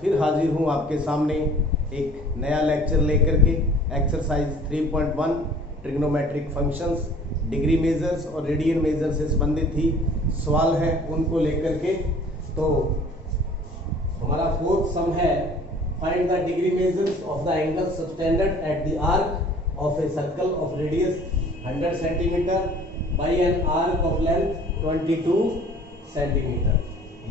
फिर हाजिर हूँ आपके सामने एक नया लेक्चर लेकर के। Exercise 3.1 trigonometric functions, degree measures और रेडियन मेजर से संबंधित ही सवाल है, उनको लेकर के। तो हमारा फोर्थ सम है, find the degree measures of the angle subtended at the arc of a circle of radius 100 centimetre by an arc of length 22 centimetre.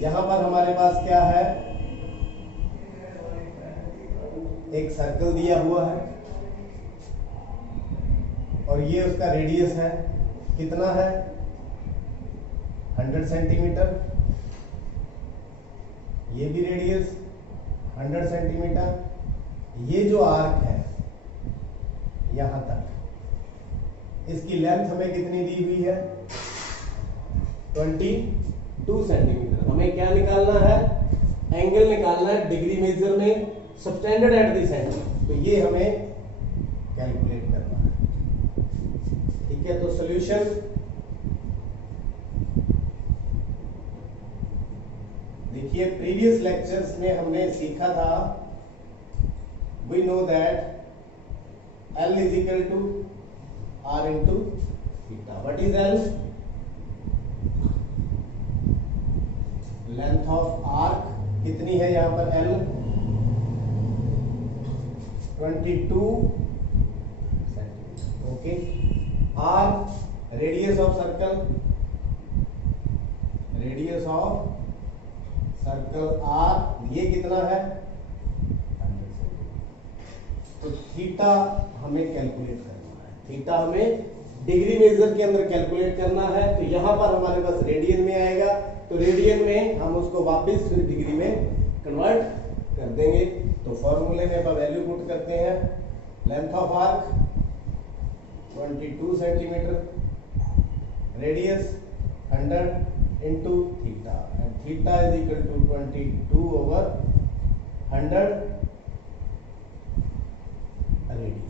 यहाँ पर हमारे पास क्या है, एक सर्कल दिया हुआ है और ये उसका रेडियस है, कितना है 100 सेंटीमीटर। ये भी रेडियस 100 सेंटीमीटर। ये जो आर्क है यहां तक, इसकी लेंथ हमें कितनी दी हुई है 22 सेंटीमीटर। हमें क्या निकालना है, एंगल निकालना है डिग्री मेजर में सबटेंडेड एट द सेंटर। तो ये हमें कैलकुलेट करना है, ठीक है। तो सॉल्यूशन, देखिए प्रीवियस लेक्चर्स में हमने सीखा था, we know that L is equal to R into theta. What is L? Length of arc कितनी है यहां पर L 22 centimetre. Okay. R radius of circle, radius of circle R ये कितना है 100 सेंटीमीटर। तो थीटा हमें कैलकुलेट करना है, थीटा हमें डिग्री मेजर के अंदर कैलकुलेट करना है। तो यहां पर हमारे पास रेडियन में आएगा, तो रेडियन में हम उसको वापस फिर डिग्री में कन्वर्ट कर देंगे। तो फॉर्मूले में अब वैल्यू पुट करते हैं। Length of arc 22 centimetre, radius 100 into theta, and theta is equal to 22 over 100 radian.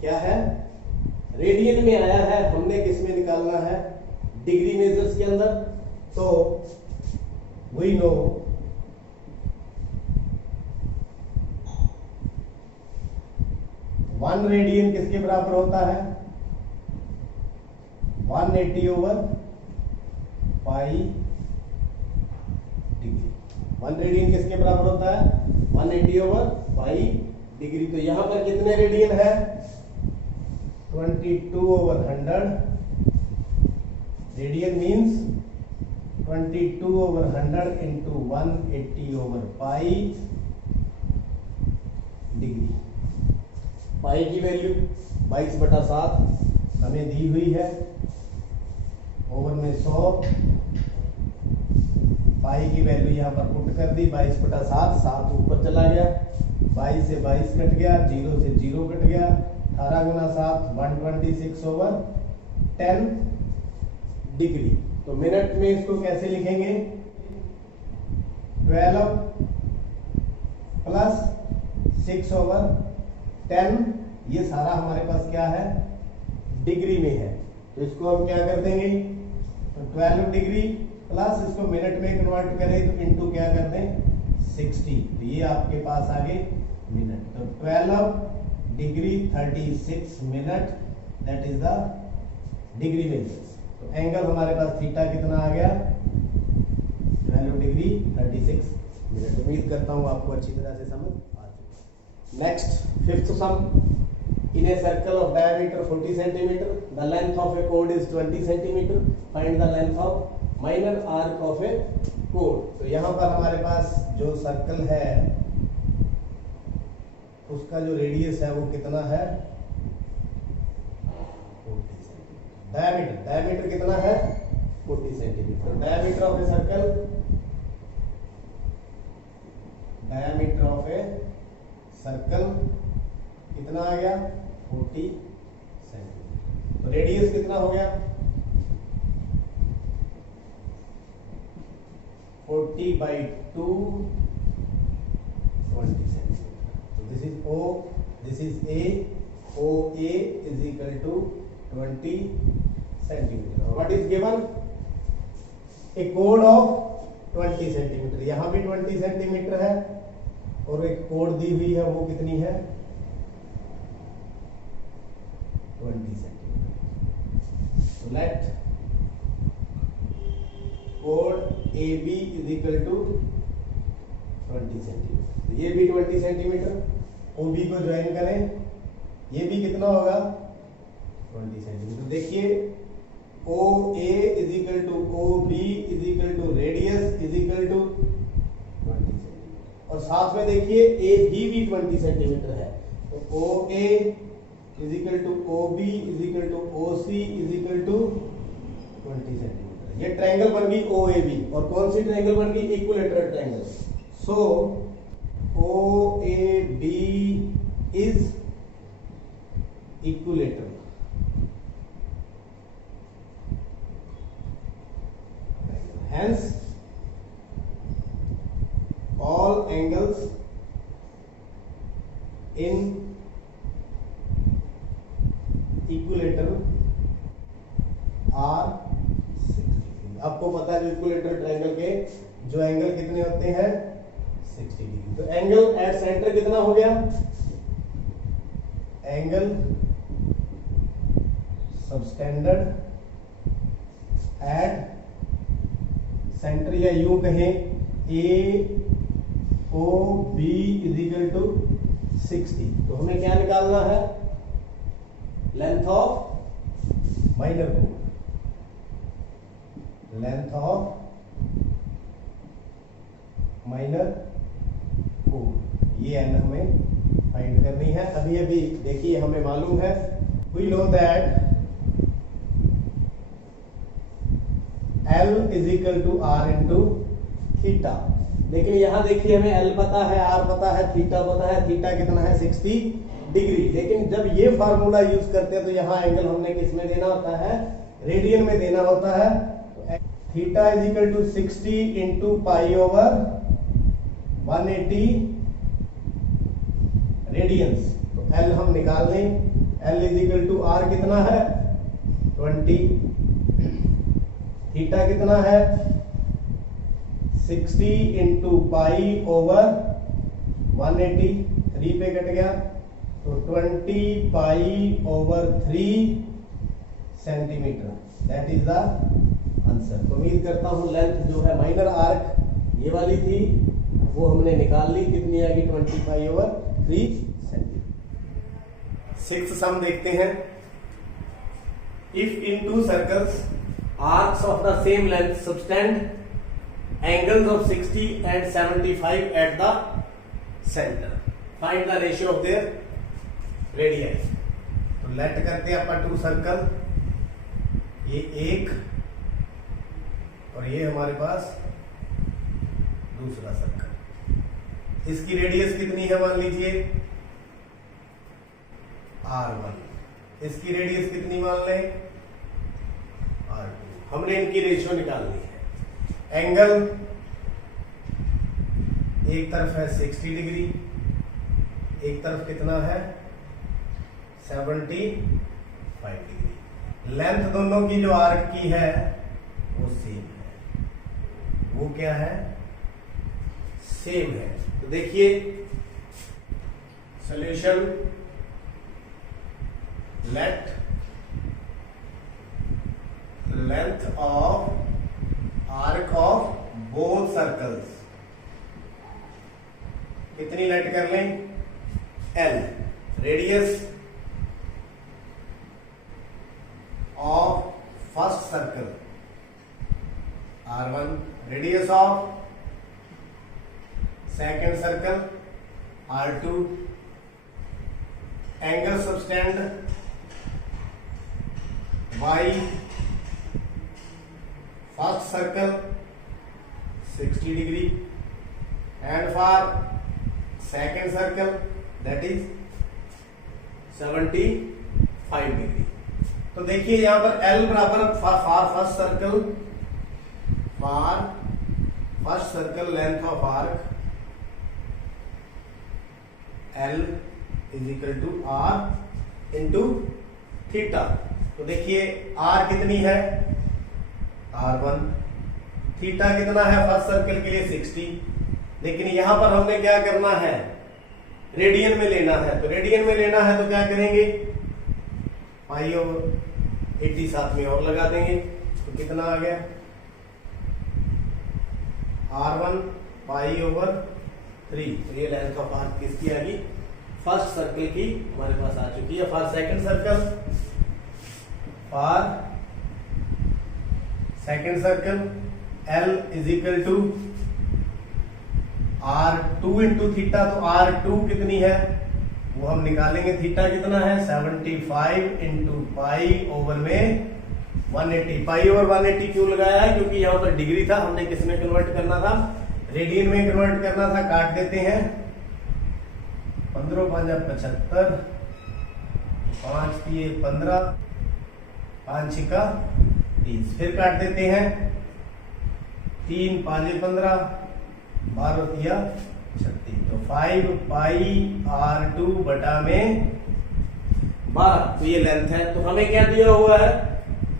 क्या है, रेडियन में आया है, हमने किस में निकालना है, डिग्री मेजर्स के अंदर। तो वी नो 1 रेडियन किसके बराबर होता है 180 ओवर पाई डिग्री। 1 रेडियन किसके बराबर होता है 180 ओवर पाई डिग्री। तो यहां पर कितने रेडियन है 22 over 100। Radian means 22 over 100 into 180 over pi degree. Pi की वैल्यू 22/7 हमें दी हुई है, ओवर में 100, पाई की वैल्यू यहाँ पर पुट कर दी 22/7, 7 ऊपर चला गया, 22 से 22 कट गया, 0 से 0 कट गया, 18 गुना 7 126 ओवर 10 डिग्री। तो मिनट में इसको कैसे लिखेंगे, 12 प्लस 6 ओवर 10। ये सारा हमारे पास क्या है डिग्री में है, तो इसको हम क्या कर देंगे, तो 12 डिग्री प्लस इसको मिनट में कन्वर्ट करें तो इनटू क्या कर दें 60। तो ये आपके पास आ गए मिनट। तो 12 degree 36 minute, that is the degree measures. तो एंगल हमारे पास थीटा कितना आ गया 12 डिग्री 36 मिनट। उम्मीद करता हूं आपको अच्छी तरह से समझ आ चुकी। Next fifth some, in a circle of diameter 40 centimeter, the length of a chord is 20 centimeter, find the length of minor arc of a chord। तो यहाँ पर हमारे पास जो सर्कल है उसका जो रेडियस है वो कितना है 40 सेंटीमीटर। डायमीटर, डायमीटर कितना है 40 centimetre. Diameter of a circle, diameter of a circle कितना आ गया 40 सेंटीमीटर। तो रेडियस कितना हो गया 40/2 20 सेंटीमीटर। तो this is O, this is A, OA is equal to 20 centimetre. What is given, a कोड ऑफ 20 सेंटीमीटर, यहाँ भी 20 सेंटीमीटर है और एक कोण दी हुई है, वो कितनी है 20 सेंटीमीटर। तो लेट कोण AB is equal to 20 centimetre. ये भी 20 सेंटीमीटर, OB को ज्वाइन करें, ये भी कितना होगा 20 सेंटीमीटर। देखिए OA is equal to OB is equal to radius is equal to 20 centimetre, और साथ में देखिए AB भी 20 सेंटीमीटर है, तो OA is equal to OB is equal to OC is equal to 20 centimetre. ये ट्रायंगल बन गई OAB, और कौन सी ट्रायंगल बन गई equilateral triangle. So OAB is equilateral. Hence, all angles in equilateral are 60 degree. आपको पता है जो इक्विलेटरल ट्रायंगल के जो एंगल कितने होते हैं 60 डिग्री। तो एंगल एट सेंटर कितना हो गया, एंगल सबस्टैंडर्ड एट सेंटर, या यूं कहें AOB इज इक्वल टू 60। तो हमें क्या निकालना है, लेंथ ऑफ माइनर कोण, लेंथ ऑफ माइनर कोण, ये n हमें फाइंड करनी है। अभी अभी देखिए हमें मालूम है, we know that L is equal to R into theta. लेकिन यहां देखिए हमें L पता है, R पता है, थीटा पता है। थीटा कितना है 60 डिग्री। लेकिन जब ये फार्मूला यूज करते हैं तो यहाँ एंगल हमने किस में देना होता है, रेडियन में देना होता है। तो theta is equal to 60 into pi over 180 radians. तो L हम निकाल लें, L is equal to R कितना है 20, थीटा कितना है 60 इंटू पाई ओवर 180, 3 पे कट गया तो 20 पाई over 3 centimetre, that is the answer. तो उम्मीद करता हूं लेंथ जो है माइनर आर्क ये वाली थी वो हमने निकाल ली, कितनी आ गई 20 पाई ओवर 3 सेंटीमीटर। सिक्स्थ सम देखते हैं। If in to circles arcs of the same length subtend angles of 60 and 75 at the center, find the ratio of their radii। तो लेट करते हैं अपन टू सर्कल, ये एक और ये हमारे पास दूसरा सर्कल। इसकी रेडियस कितनी है मान लीजिए R1, इसकी रेडियस कितनी मान लें R2। हमने इनकी रेशियो निकालनी है। एंगल एक तरफ है 60 डिग्री, एक तरफ कितना है 75 डिग्री। लेंथ दोनों की जो आर्क की है वो सेम है, वो क्या है सेम है। तो देखिए solution, let length of arc of both circles कितनी लेट कर लें L, radius of first circle R1, radius of second circle R2, angle subtended Y first circle 60 degree and for second circle that is 75 degree। तो देखिए यहां पर L बराबर for first circle, for first circle length of arc L is equal to R into theta. तो देखिए R कितनी है R1, theta कितना है फर्स्ट सर्कल के लिए 60, लेकिन यहां पर हमने क्या करना है, रेडियन में लेना है। तो रेडियन में लेना है तो क्या करेंगे, पाई ओवर 80 साथ में और लगा देंगे, तो कितना आ गया, R1 पाई ओवर 3। तो ये लेंथ ऑफ आर्क किसकी आ गई, फर्स्ट सर्कल की हमारे पास आ चुकी है। For second circle, for second circle L is equal to R2 into theta. तो R2 कितनी है वो हम निकालेंगे, थीटा कितना है 75 इंटू पाई ओवर में 180। पाई ओवर 180 क्यों लगाया है, क्योंकि यहाँ पर डिग्री था, हमने किस में कन्वर्ट करना था, रेडियन में कन्वर्ट करना था। काट देते हैं, 15 5 75, 5 3 15, 5 6 30। फिर काट देते हैं, 3 5 15, 12 3 36। तो 5 पाई R2 बटा में 12। तो ये लेंथ है। तो हमें क्या दिया हुआ है,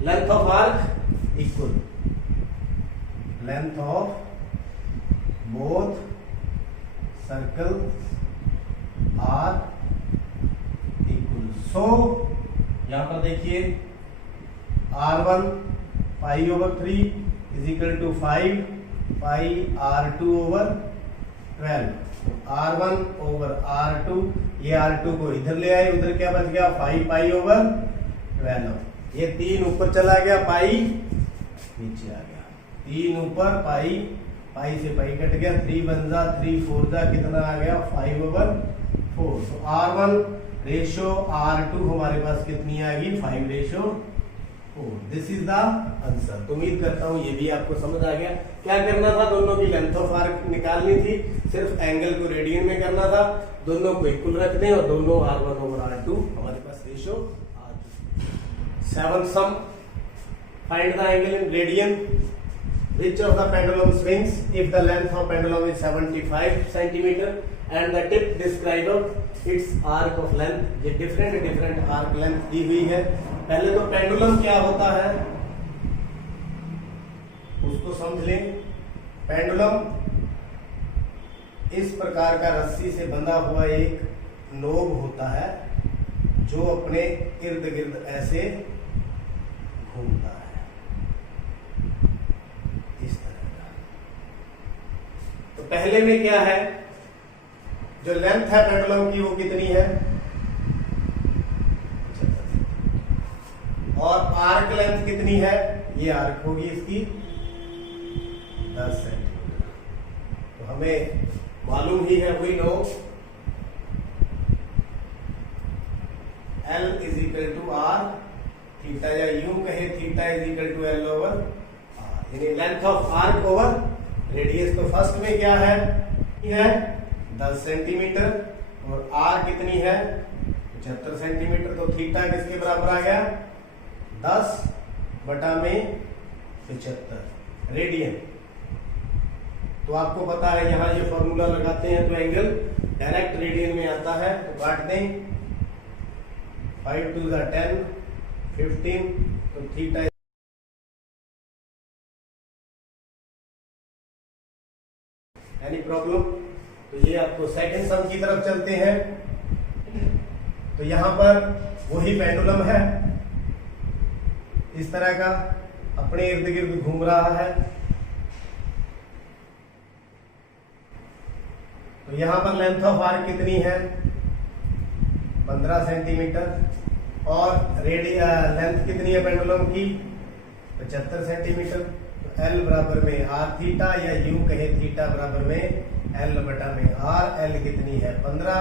length of arc equal length of both circle are equal. So यहां पर देखिए R1 pi over 3 is equal to 5 pi R2 over 12। R1 over R2, ये R2 को इधर ले आए, उधर क्या बच गया 5 पाई ओवर 12। ये 3 ऊपर चला गया, पाई नीचे आ गया, 3 ऊपर पाई, पाई से पाई कट गया, 3 1 जा 3 4 जा, कितना आ गया 5 ओवर 4। तो R1 रेशो R2 हमारे पास कितनी आ गई, 5 ratio 4। This is the answer. तो उम्मीद करता हूं ये भी आपको समझ आ गया। क्या करना था, दोनों की लेंथ ऑफ आर्क निकालनी थी, सिर्फ एंगल को रेडियन में करना था, दोनों को इक्वल रख दें और दोनों R1 ओवर R2 हमारे पास रेशो आ चुकी। 7th sum, find the angle in radian. Which of the pendulum swings if the length of pendulum is 75 centimeter and the tip describe its arc of length। ये different arc length दी हुई है। पहले तो pendulum क्या होता है उसको समझ लें। पेंडुलम इस प्रकार का रस्सी से बंधा हुआ एक नोब होता है जो अपने इर्द गिर्द ऐसे घूमता है, इस तरह का। तो पहले में क्या है, जो लेंथ है पेंडुलम की वो कितनी है, और आर्क लेंथ कितनी है, ये आर्क होगी इसकी 10 सेंटीमीटर। तो हमें मालूम ही है, वही know L is equal to R theta, या यूं कहे theta is equal to L over R, यानी length of arc over radius. तो फर्स्ट में क्या है 10 सेंटीमीटर और आर कितनी है 75 सेंटीमीटर। तो थीटा किसके बराबर आ गया 10 बटा में 75 रेडियन। तो आपको पता है यहां ये फॉर्मूला लगाते हैं तो एंगल डायरेक्ट रेडियन में आता है। तो काट दें, 5 2 10 15। तो थीटा एनी प्रॉब्लम। तो ये आपको सेकंड सम की तरफ चलते हैं। तो यहां पर वही पेंडुलम है, इस तरह का अपने इर्द गिर्द घूम रहा है। तो यहां पर लेंथ ऑफ आर्क कितनी है 15 सेंटीमीटर और लेंथ कितनी है पेंडुलम की 75 सेंटीमीटर। तो L बराबर में आर थीटा, या यूं कहे थीटा बराबर में L बटा में आर। L कितनी है 15,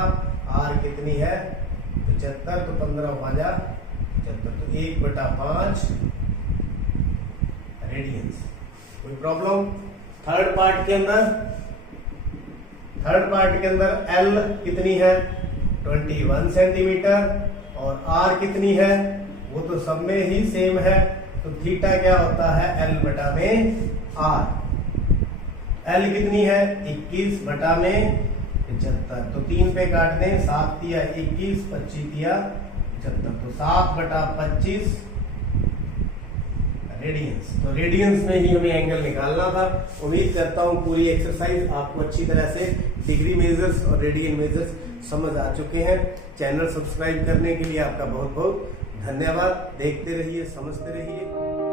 आर कितनी है 75। तो 15 5 75, तो 1 बटा 5 रेडियंस। कोई प्रॉब्लम। थर्ड पार्ट के अंदर L कितनी है 21 सेंटीमीटर और R कितनी है वो तो सब में ही सेम है। तो थीटा क्या होता है L बटा में R। L कितनी है 21 बटा में 75। तो 3 पे काट दें, 7 तिया 21, 25 तिया 75। तो 7 बटा 25 रेडियंस। तो रेडियंस में ही हमें एंगल निकालना था। उम्मीद करता हूँ पूरी एक्सरसाइज आपको अच्छी तरह से डिग्री मेजर्स और रेडियन मेजर्स समझ आ चुके हैं। चैनल सब्सक्राइब करने के लिए आपका बहुत बहुत धन्यवाद। देखते रहिए, समझते रहिए।